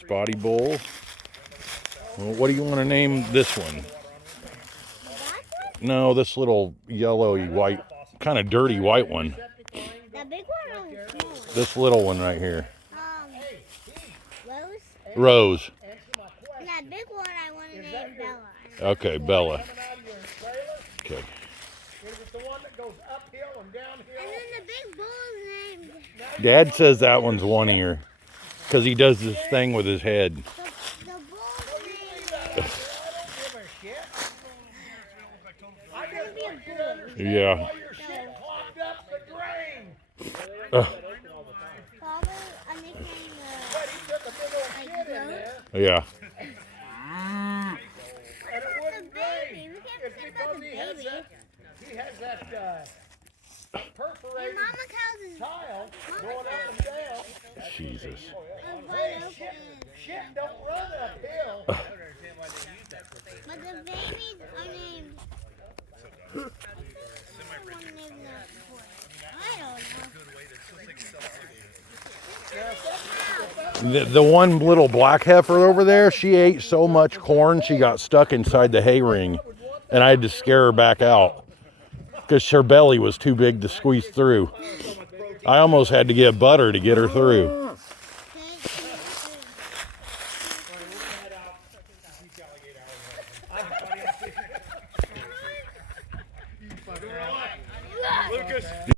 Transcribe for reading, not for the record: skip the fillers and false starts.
Spotty bull. Well, what do you want to name this one? No, this little yellowy white, kind of dirty white one. The big one or the small one? This little one right here. Rose? Rose. And that big one I want to name Bella. Okay, Bella. Okay. Is it the one that goes uphill and downhill? And then the big bull's named... Dad says that one's one ear because he does this thing with his head. The bull's named... I just want you to understand Yeah. why your shit clogged up the drain. Father, I'm nicknamed But he took a big old shit in there, Yeah. and it wouldn't drain. baby. We can't It's forget about because the baby. he has that And perforated Mama cows is... tile going up and down. Jesus. Hey, shit don't run uphill. But the babies are named... I don't know. The one little black heifer over there, she ate so much corn she got stuck inside the hay ring, and I had to scare her back out because her belly was too big to squeeze through. I almost had to get butter to get her through. Lucas.